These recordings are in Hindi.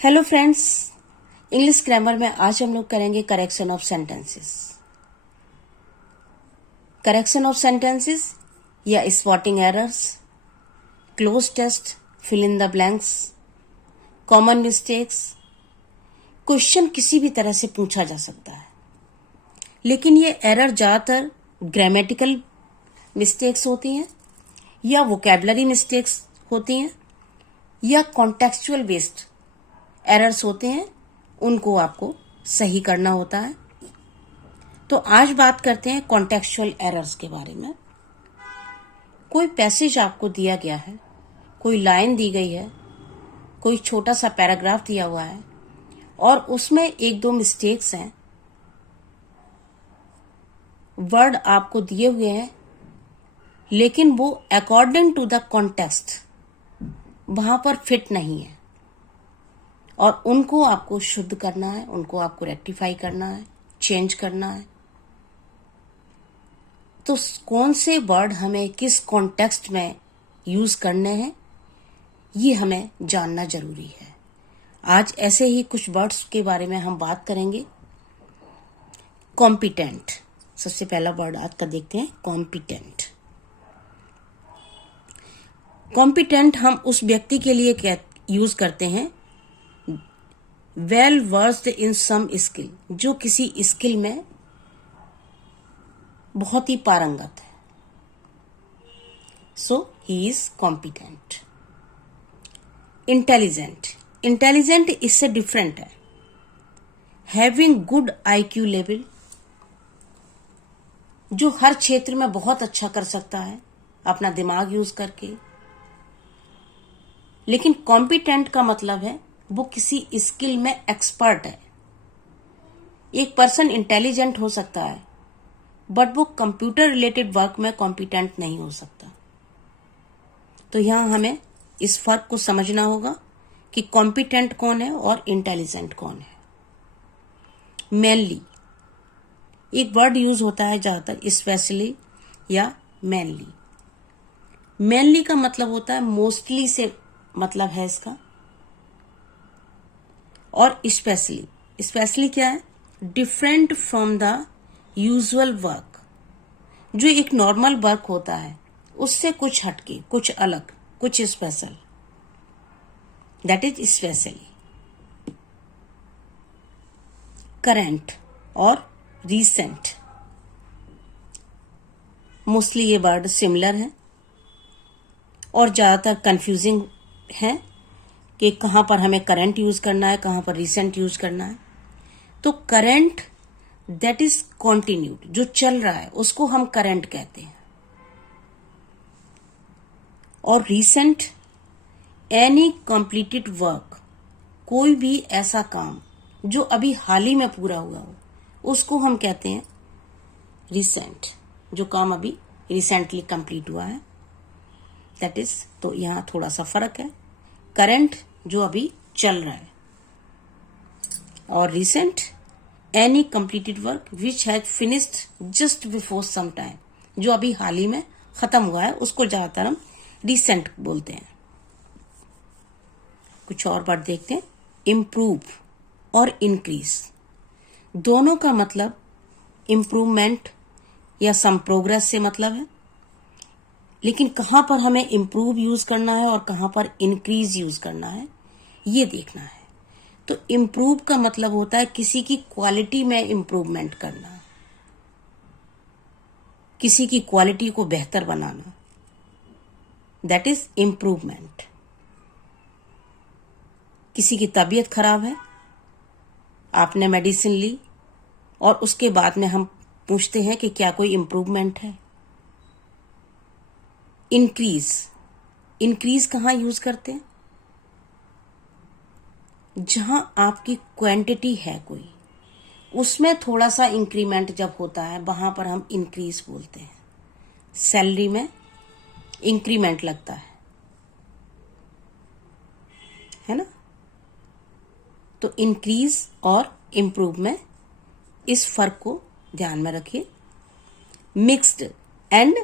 हेलो फ्रेंड्स, इंग्लिश ग्रामर में आज हम लोग करेंगे correction of sentences. Correction of sentences या spotting errors, cloze test, fill in the blanks, common mistakes. Question किसी भी तरह से पूछा जा सकता है, लेकिन ये एरर ज्यादातर ग्रामेटिकल मिस्टेक्स होती हैं या वोकैबुलरी मिस्टेक्स होती हैं या कॉन्टेक्चुअल बेस्ड एरर्स होते हैं, उनको आपको सही करना होता है। तो आज बात करते हैं कॉन्टेक्चुअल एरर्स के बारे में। कोई पैसेज आपको दिया गया है, कोई लाइन दी गई है, कोई छोटा सा पैराग्राफ दिया हुआ है और उसमें एक दो मिस्टेक्स हैं, वर्ड आपको दिए हुए हैं, लेकिन वो अकॉर्डिंग टू द कॉन्टेक्स्ट वहां पर फिट नहीं है और उनको आपको शुद्ध करना है, उनको आपको रेक्टिफाई करना है, चेंज करना है। तो कौन से वर्ड हमें किस कॉन्टेक्स्ट में यूज करने हैं, ये हमें जानना जरूरी है। आज ऐसे ही कुछ वर्ड्स के बारे में हम बात करेंगे। कॉम्पिटेंट, सबसे पहला वर्ड आज का देखते हैं, कॉम्पिटेंट। कॉम्पिटेंट हम उस व्यक्ति के लिए यूज करते हैं well versed in some skill, जो किसी स्किल में बहुत ही पारंगत है। So he is competent. Intelligent, intelligent इससे डिफरेंट है। हैविंग गुड IQ लेवल, जो हर क्षेत्र में बहुत अच्छा कर सकता है अपना दिमाग यूज करके। लेकिन कॉम्पिटेंट का मतलब है वो किसी स्किल में एक्सपर्ट है। एक पर्सन इंटेलिजेंट हो सकता है बट वो कंप्यूटर रिलेटेड वर्क में कॉम्पिटेंट नहीं हो सकता। तो यहां हमें इस फर्क को समझना होगा कि कॉम्पिटेंट कौन है और इंटेलिजेंट कौन है। मेनली एक वर्ड यूज होता है ज्यादातर स्पेशली या मेनली। मेनली का मतलब होता है मोस्टली से मतलब है इसका, और स्पेशली, स्पेशली क्या है, different from the usual work. जो एक नॉर्मल वर्क होता है उससे कुछ हटके, कुछ अलग, कुछ special, that is specially. Current और रीसेंट, मोस्टली ये वर्ड सिमिलर है और ज्यादातर कंफ्यूजिंग है कि कहां पर हमें करंट यूज करना है, कहां पर रिसेंट यूज करना है। तो करंट दैट इज कॉन्टिन्यूड, जो चल रहा है उसको हम करंट कहते हैं। और रिसेंट एनी कंप्लीटेड वर्क, कोई भी ऐसा काम जो अभी हाल ही में पूरा हुआ हो उसको हम कहते हैं रिसेंट, जो काम अभी रिसेंटली कंप्लीट हुआ है, दैट इज। तो यहां थोड़ा सा फर्क है। करंट जो अभी चल रहा है और recent any completed work which has finished just before some time, जो अभी हाल ही में खत्म हुआ है उसको ज्यादातर हम रिसेंट बोलते हैं। कुछ और वर्ड देखते हैं। इम्प्रूव और इंक्रीज, दोनों का मतलब इम्प्रूवमेंट या सम प्रोग्रेस से मतलब है, लेकिन कहां पर हमें इम्प्रूव यूज करना है और कहां पर इंक्रीज यूज करना है ये देखना है। तो इम्प्रूव का मतलब होता है किसी की क्वालिटी में इम्प्रूवमेंट करना, किसी की क्वालिटी को बेहतर बनाना, दैट इज इम्प्रूवमेंट। किसी की तबीयत खराब है, आपने मेडिसिन ली और उसके बाद में हम पूछते हैं कि क्या कोई इम्प्रूवमेंट है। इंक्रीज, इंक्रीज कहां यूज करते हैं, जहां आपकी क्वांटिटी है कोई, उसमें थोड़ा सा इंक्रीमेंट जब होता है वहां पर हम इंक्रीज बोलते हैं। सैलरी में इंक्रीमेंट लगता है ना। तो इंक्रीज और इम्प्रूव में इस फर्क को ध्यान में रखिए। मिक्स्ड एंड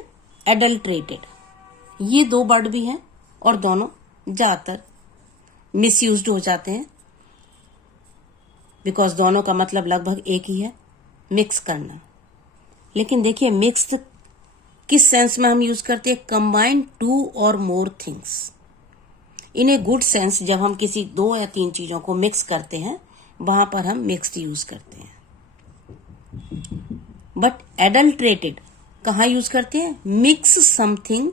एडल्ट्रेटेड, ये दो वर्ड भी हैं और दोनों ज्यादातर मिसयूज्ड हो जाते हैं। बिकॉज दोनों का मतलब लगभग एक ही है, मिक्स करना। लेकिन देखिए मिक्स किस सेंस में हम यूज करते हैं, कंबाइन टू और more things. In a good sense जब हम किसी 2 या 3 चीजों को मिक्स करते हैं वहां पर हम मिक्स्ड यूज करते हैं। बट एडल्ट्रेटेड कहाँ यूज करते हैं, mix something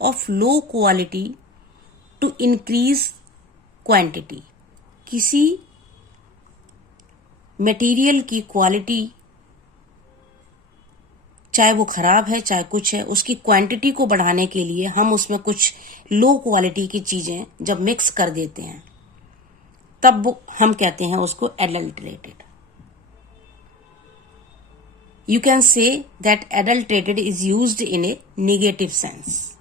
of low quality to increase quantity. किसी मटेरियल की क्वालिटी, चाहे वो खराब है चाहे कुछ है, उसकी क्वांटिटी को बढ़ाने के लिए हम उसमें कुछ लो क्वालिटी की चीजें जब मिक्स कर देते हैं तब वो हम कहते हैं उसको adulterated. You can say that adulterated is used in A negative sense.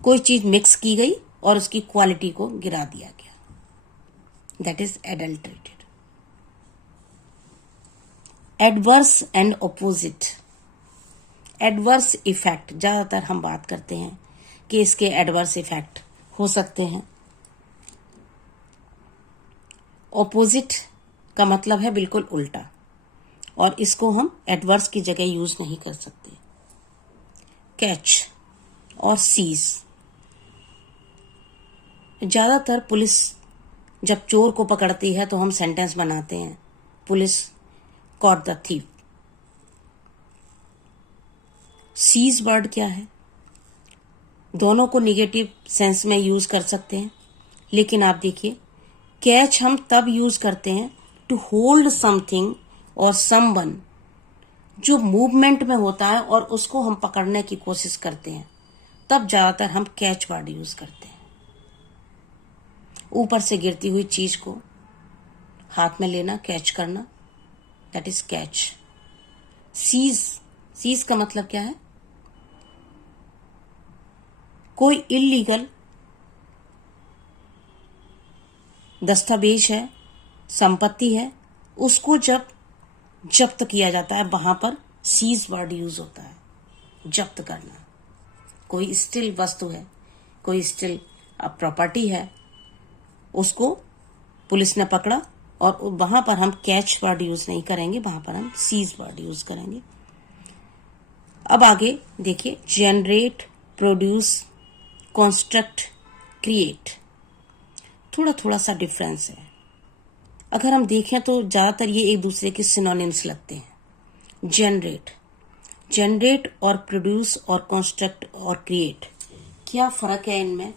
कोई चीज मिक्स की गई और उसकी क्वालिटी को गिरा दिया गया, that is adulterated. Adverse and opposite. Adverse effect, ज्यादातर हम बात करते हैं कि इसके एडवर्स इफेक्ट हो सकते हैं। ऑपोजिट का मतलब है बिल्कुल उल्टा, और इसको हम एडवर्स की जगह यूज नहीं कर सकते। कैच और सीज, ज्यादातर पुलिस जब चोर को पकड़ती है तो हम सेंटेंस बनाते हैं, police caught the thief. Seize word क्या है, दोनों को निगेटिव सेंस में यूज कर सकते हैं, लेकिन आप देखिए कैच हम तब यूज करते हैं टू होल्ड समथिंग और समवन जो मूवमेंट में होता है और उसको हम पकड़ने की कोशिश करते हैं, तब ज्यादातर हम कैच वर्ड यूज करते हैं। ऊपर से गिरती हुई चीज को हाथ में लेना, कैच करना, that is catch. Seize, seize का मतलब क्या है, कोई इलीगल दस्तावेज है, संपत्ति है, उसको जब जब्त किया जाता है वहां पर सीज वर्ड यूज होता है, जब्त करना। कोई स्टिल वस्तु है, कोई स्टिल प्रॉपर्टी है, उसको पुलिस ने पकड़ा और वहां पर हम कैच वर्ड यूज नहीं करेंगे, वहां पर हम सीज वर्ड यूज करेंगे। अब आगे देखिए, जनरेट, प्रोड्यूस, कंस्ट्रक्ट, क्रिएट, थोड़ा थोड़ा सा डिफरेंस है। अगर हम देखें तो ज्यादातर ये एक दूसरे के सिनोनिम्स लगते हैं। जनरेट, जनरेट और प्रोड्यूस और कंस्ट्रक्ट और क्रिएट, क्या फर्क है इनमें,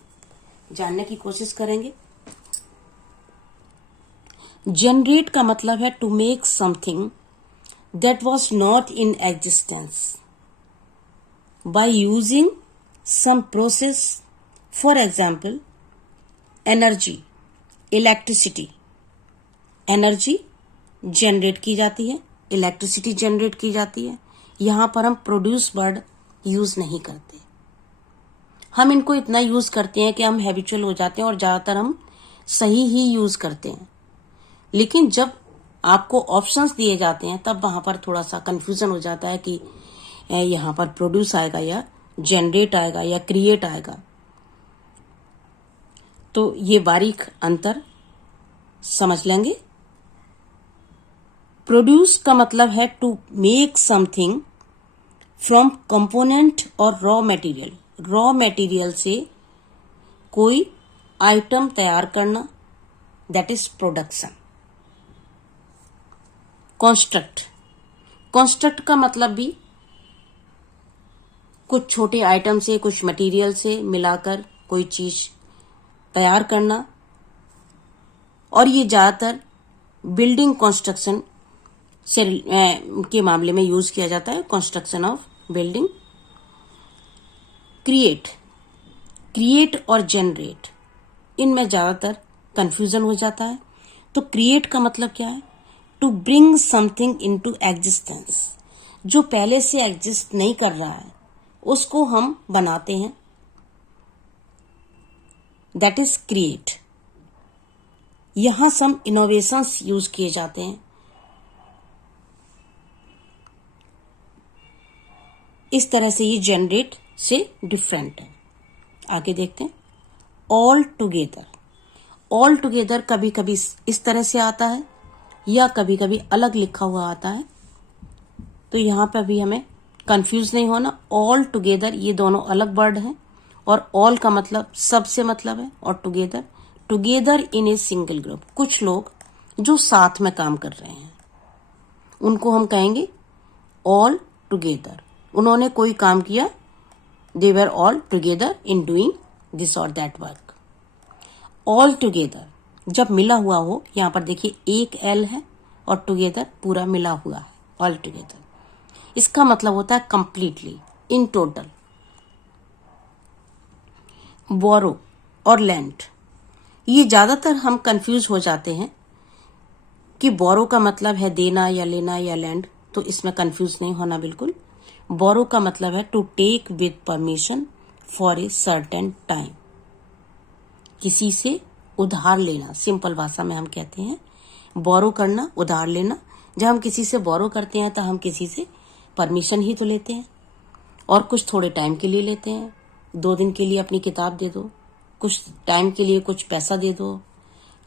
जानने की कोशिश करेंगे। जनरेट का मतलब है to make something that was not in existence by using some process, for example energy, electricity. Energy generate की जाती है, इलेक्ट्रिसिटी जनरेट की जाती है। यहां पर हम प्रोड्यूस वर्ड यूज नहीं करते। हम इनको इतना यूज करते हैं कि हम हैबिचुअल हो जाते हैं और ज्यादातर हम सही ही यूज करते हैं। लेकिन जब आपको ऑप्शंस दिए जाते हैं तब वहां पर थोड़ा सा कंफ्यूजन हो जाता है कि यहां पर प्रोड्यूस आएगा या जनरेट आएगा या क्रिएट आएगा। तो ये बारीक अंतर समझ लेंगे। प्रोड्यूस का मतलब है to make something from component और रॉ मटेरियल। रॉ मटेरियल से कोई आइटम तैयार करना, that is production. Construct, construct का मतलब भी कुछ छोटे आइटम से, कुछ मटेरियल से मिलाकर कोई चीज तैयार करना, और ये ज्यादातर बिल्डिंग कंस्ट्रक्शन से के मामले में यूज किया जाता है, construction of building. Create, create और जनरेट, इनमें ज्यादातर कंफ्यूजन हो जाता है। तो क्रिएट का मतलब क्या है, to bring something into existence. जो पहले से एग्जिस्ट नहीं कर रहा है उसको हम बनाते हैं, दैट इज क्रिएट। यहां सम इनोवेशंस यूज किए जाते हैं। इस तरह से ये जनरेट से डिफरेंट है। आगे देखते हैं, ऑल टुगेदर। ऑल टुगेदर कभी कभी इस तरह से आता है, या कभी कभी अलग लिखा हुआ आता है, तो यहाँ पे अभी हमें कंफ्यूज नहीं होना। ऑल टुगेदर ये दोनों अलग वर्ड हैं, और ऑल का मतलब सब से मतलब है, और together together in a single group. कुछ लोग जो साथ में काम कर रहे हैं उनको हम कहेंगे ऑल टुगेदर। उन्होंने कोई काम किया, they were all together in doing this और दैट वर्क। ऑल टुगेदर जब मिला हुआ हो, यहां पर देखिए एक एल है और टुगेदर पूरा मिला हुआ है, ऑल टुगेदर। इसका मतलब होता है कंप्लीटली, इन टोटल। बोरो और लैंड, ये ज्यादातर हम कंफ्यूज हो जाते हैं कि बोरो का मतलब है देना या लेना या लैंड, तो इसमें कंफ्यूज नहीं होना बिल्कुल। बोरो का मतलब है to take with permission for a certain time, किसी से उधार लेना। सिंपल भाषा में हम कहते हैं बोरो करना, उधार लेना। जब हम किसी से बोरो करते हैं तो हम किसी से परमिशन ही तो लेते हैं, और कुछ थोड़े टाइम के लिए लेते हैं। 2 दिन के लिए अपनी किताब दे दो, कुछ टाइम के लिए कुछ पैसा दे दो,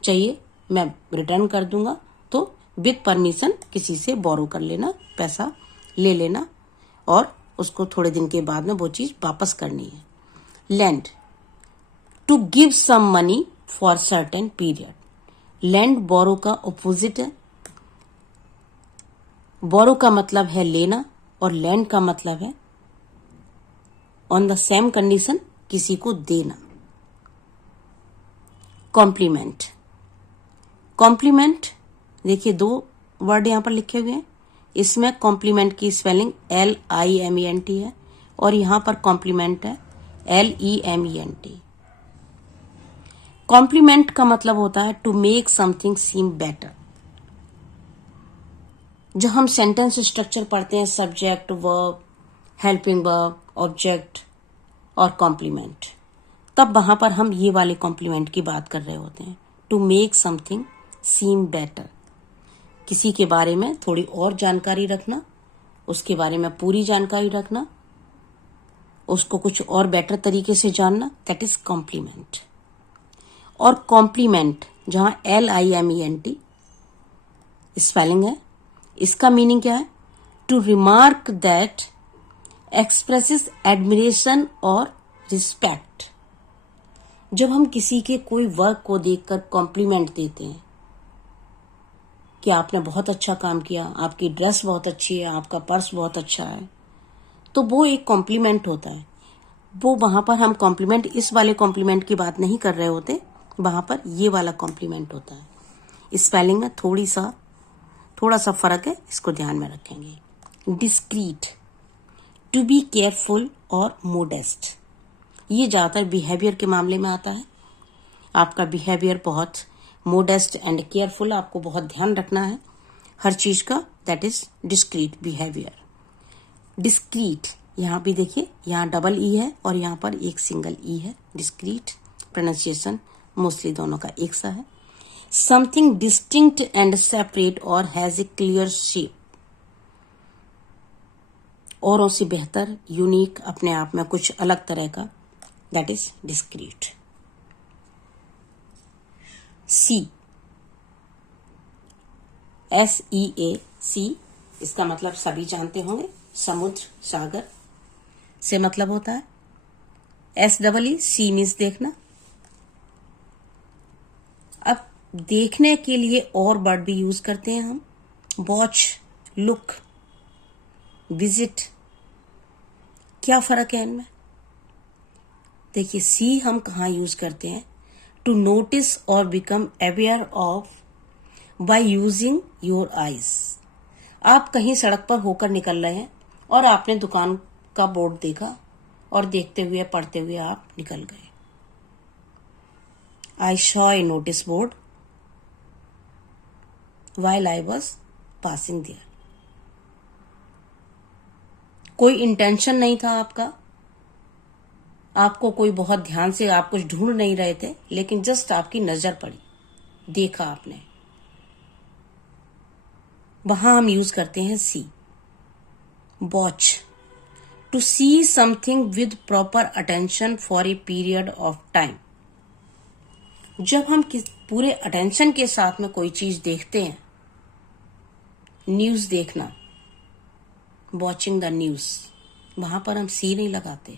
चाहिए मैं रिटर्न कर दूंगा। तो विद परमिशन किसी से बोरो कर लेना, पैसा ले लेना, और उसको थोड़े दिन के बाद में वो चीज वापस करनी है। Lend, to give some money for certain period. Lend borrow का ऑपोजिट है। बोरो का मतलब है लेना, और लैंड का मतलब है ऑन द सेम कंडीशन, किसी को देना। कॉम्प्लीमेंट, कॉम्प्लीमेंट देखिए 2 वर्ड यहां पर लिखे हुए हैं। इसमें कॉम्प्लीमेंट की स्पेलिंग LIMENT है, और यहां पर कॉम्प्लीमेंट है LEMENT। कॉम्प्लीमेंट का मतलब होता है to make something seem better. जब हम सेंटेंस स्ट्रक्चर पढ़ते हैं, subject, verb, helping verb, object और कॉम्प्लीमेंट, तब वहां पर हम ये वाले कॉम्प्लीमेंट की बात कर रहे होते हैं। To make something seem better, किसी के बारे में थोड़ी और जानकारी रखना, उसके बारे में पूरी जानकारी रखना, उसको कुछ और बेटर तरीके से जानना, दैट इज कॉम्प्लीमेंट। और कॉम्प्लीमेंट जहां LIMENT स्पेलिंग है, इसका मीनिंग क्या है? To remark that expresses admiration और रिस्पेक्ट। जब हम किसी के कोई वर्क को देखकर कॉम्प्लीमेंट देते हैं कि आपने बहुत अच्छा काम किया, आपकी ड्रेस बहुत अच्छी है, आपका पर्स बहुत अच्छा है, तो वो एक कॉम्प्लीमेंट होता है। वो वहां पर हम कॉम्प्लीमेंट, इस वाले कॉम्प्लीमेंट की बात नहीं कर रहे होते, वहां पर ये वाला कॉम्प्लीमेंट होता है। स्पेलिंग में थोड़ा सा फर्क है, इसको ध्यान में रखेंगे। डिस्क्रीट, टू बी केयरफुल और मोडेस्ट, ये ज्यादातर बिहेवियर के मामले में आता है। आपका बिहेवियर बहुत मोडेस्ट एंड केयरफुल, आपको बहुत ध्यान रखना है हर चीज का, that is discrete behaviour. Discrete, यहाँ भी देखिए, यहाँ डबल ई है और यहाँ पर एक सिंगल ई है। डिस्क्रीट प्रोनाउंसिएशन मोस्टली दोनों का एक सा है। समथिंग डिस्टिंक्ट एंड सेपरेट और हैज ए क्लियर शेप, औरों से बेहतर, यूनिक, अपने आप में कुछ अलग तरह का, that is discrete. Sea, SEA, इसका मतलब सभी जानते होंगे, समुद्र, सागर से मतलब होता है। SEE, सी मीन्स देखना। अब देखने के लिए और वर्ड भी यूज करते हैं हम, वॉच, लुक, विजिट। क्या फर्क है इनमें? देखिए, सी हम कहाँ यूज करते हैं? टू नोटिस और become aware of by using your eyes. आप कहीं सड़क पर होकर निकल रहे हैं और आपने दुकान का बोर्ड देखा, और देखते हुए पढ़ते हुए आप निकल गए। I saw a notice board while I was passing there. कोई इंटेंशन नहीं था आपका, आपको कोई बहुत ध्यान से, आप कुछ ढूंढ नहीं रहे थे, लेकिन जस्ट आपकी नजर पड़ी, देखा आपने, वहां हम यूज करते हैं see. Watch, to see something with proper attention for a period of time. जब हम पूरे अटेंशन के साथ में कोई चीज देखते हैं न्यूज देखना, वॉचिंग द न्यूज, वहां पर हम सी नहीं लगाते,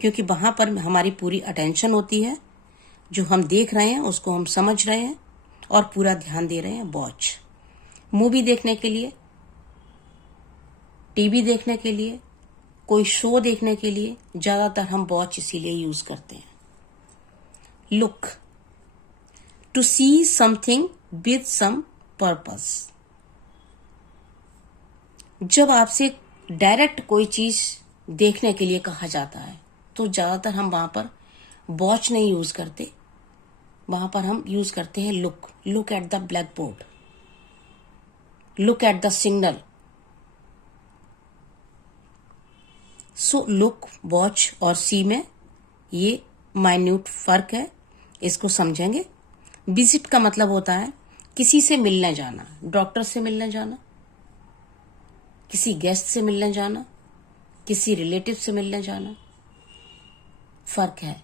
क्योंकि वहां पर हमारी पूरी अटेंशन होती है, जो हम देख रहे हैं उसको हम समझ रहे हैं और पूरा ध्यान दे रहे हैं। वॉच, मूवी देखने के लिए, टीवी देखने के लिए, कोई शो देखने के लिए ज्यादातर हम वॉच इसीलिए यूज करते हैं। Look, to see something with some purpose. जब आपसे डायरेक्ट कोई चीज देखने के लिए कहा जाता है तो ज्यादातर हम वहां पर वॉच नहीं यूज करते, वहां पर हम यूज करते हैं look. Look at the black board, look at the signal. So look, watch और सी में ये माइन्यूट फर्क है, इसको समझेंगे। विजिट का मतलब होता है किसी से मिलने जाना, डॉक्टर से मिलने जाना, किसी गेस्ट से मिलने जाना, किसी रिलेटिव से मिलने जाना, फर्क है।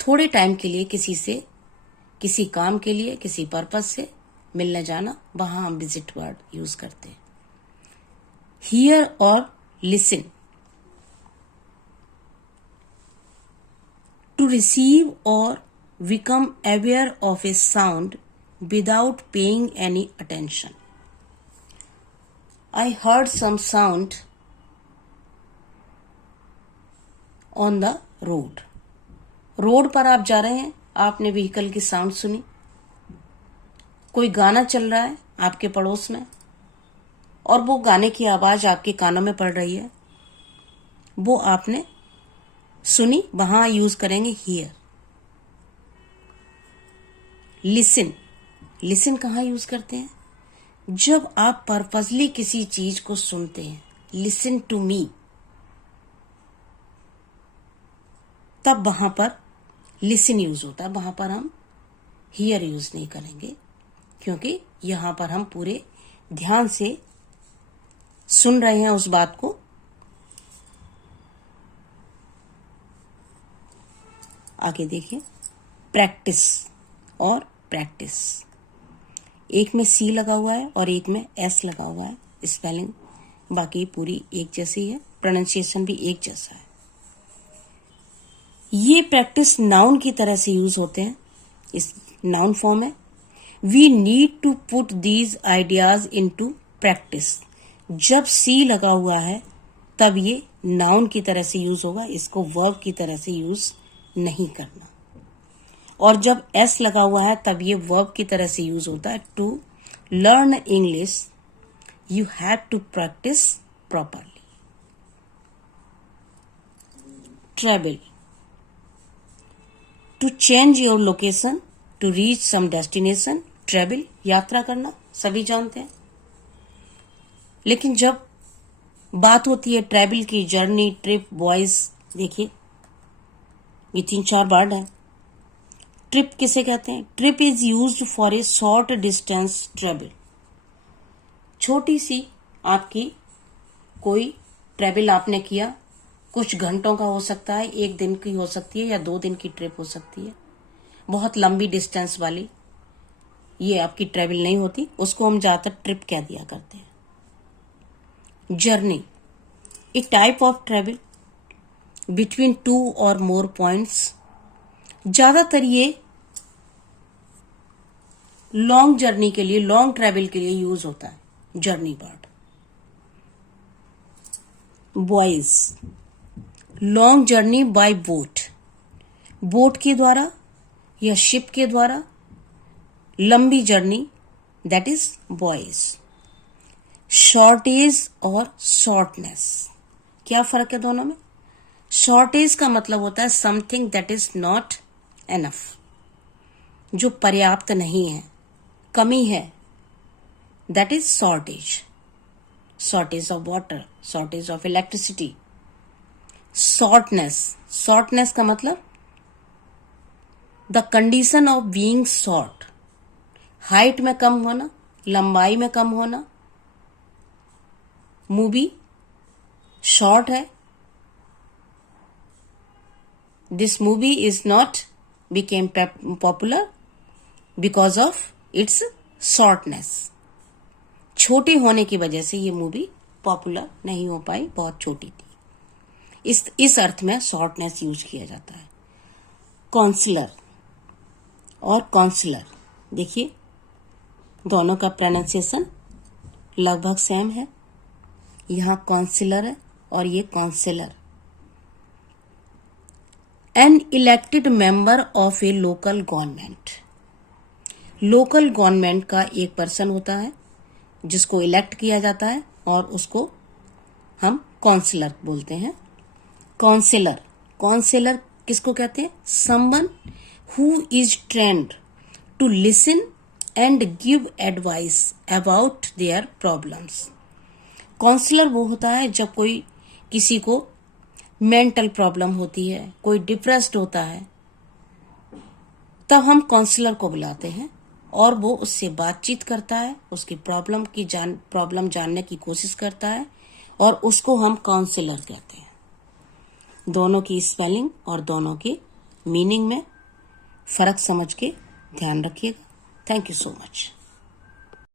थोड़े टाइम के लिए किसी से, किसी काम के लिए, किसी पर्पस से मिलने जाना, वहां हम विजिट वर्ड यूज करते हैं। हियर और लिसन, टू रिसीव और become aware of a sound without paying any attention. I heard some sound on the road. Road पर आप जा रहे हैं, आपने व्हीकल की साउंड सुनी, कोई गाना चल रहा है आपके पड़ोस में और वो गाने की आवाज आपके कानों में पड़ रही है, वो आपने सुनी, वहां यूज करेंगे हियर। लिसन, लिसन कहाँ यूज करते हैं? जब आप पर्पसली किसी चीज को सुनते हैं, लिसन टू मी, तब वहां पर लिसन यूज होता है, वहां पर हम हियर यूज नहीं करेंगे, क्योंकि यहां पर हम पूरे ध्यान से सुन रहे हैं उस बात को। आगे देखिए, प्रैक्टिस और प्रैक्टिस, एक में सी लगा हुआ है और एक में एस लगा हुआ है। स्पेलिंग बाकी पूरी एक जैसी है, प्रोनाउंसिएशन भी एक जैसा है। ये प्रैक्टिस नाउन की तरह से यूज होते हैं, इस नाउन फॉर्म है। We need to put these ideas into practice. जब सी लगा हुआ है तब ये नाउन की तरह से यूज होगा, इसको वर्ब की तरह से यूज नहीं करना। और जब एस लगा हुआ है तब ये वर्ब की तरह से यूज होता है। To learn English you have to practice properly. Travel, to change your location to reach some destination. Travel यात्रा करना, सभी जानते हैं, लेकिन जब बात होती है ट्रैवल की, जर्नी, ट्रिप, वॉइस, देखिए ये 3-4 वर्ड है। ट्रिप किसे कहते हैं? Trip is used for a short distance travel. छोटी सी आपकी कोई ट्रेवल आपने किया, कुछ घंटों का हो सकता है, 1 दिन की हो सकती है या 2 दिन की ट्रिप हो सकती है। बहुत लंबी डिस्टेंस वाली ये आपकी ट्रेवल नहीं होती, उसको हम ज्यादातर ट्रिप कह दिया करते हैं। जर्नी, एक टाइप ऑफ ट्रेवल बिटवीन 2 और मोर पॉइंट्स। ज्यादातर ये लॉन्ग जर्नी के लिए, लॉन्ग ट्रेवल के लिए यूज होता है journey word. Boys, long journey bye boat, boat के द्वारा या शिप के द्वारा लंबी journey, that is boys. Shortage और शॉर्टनेस, क्या फर्क है दोनों में? शॉर्टेज का मतलब होता है something that is not enough, जो पर्याप्त नहीं है, कमी है, that is shortage. Shortage of water, shortage of electricity. Shortness, shortness का मतलब the condition of being short, height में कम होना, लंबाई में कम होना। मूवी शॉर्ट है, this movie is not became popular because of its shortness. छोटे होने की वजह से ये मूवी पॉपुलर नहीं हो पाई, बहुत छोटी थी। इस अर्थ में शॉर्टनेस यूज किया जाता है। काउंसलर और काउंसलर, देखिए दोनों का प्रोनाउंसिएशन लगभग सेम है। यहां काउंसलर है और ये counsellor. An elected member of a local government. Local government का एक पर्सन होता है जिसको इलेक्ट किया जाता है और उसको हम काउंसलर बोलते हैं। काउंसलर, काउंसलर किसको कहते हैं? Someone who is trained to listen and give advice about their problems. Counsellor वो होता है जब कोई किसी को मेंटल प्रॉब्लम होती है, कोई डिप्रेस्ड होता है, तब हम काउंसलर को बुलाते हैं और वो उससे बातचीत करता है, उसकी प्रॉब्लम जानने की कोशिश करता है और उसको हम काउंसलर कहते हैं। दोनों की स्पेलिंग और दोनों की मीनिंग में फर्क समझ के ध्यान रखिएगा। Thank you so much.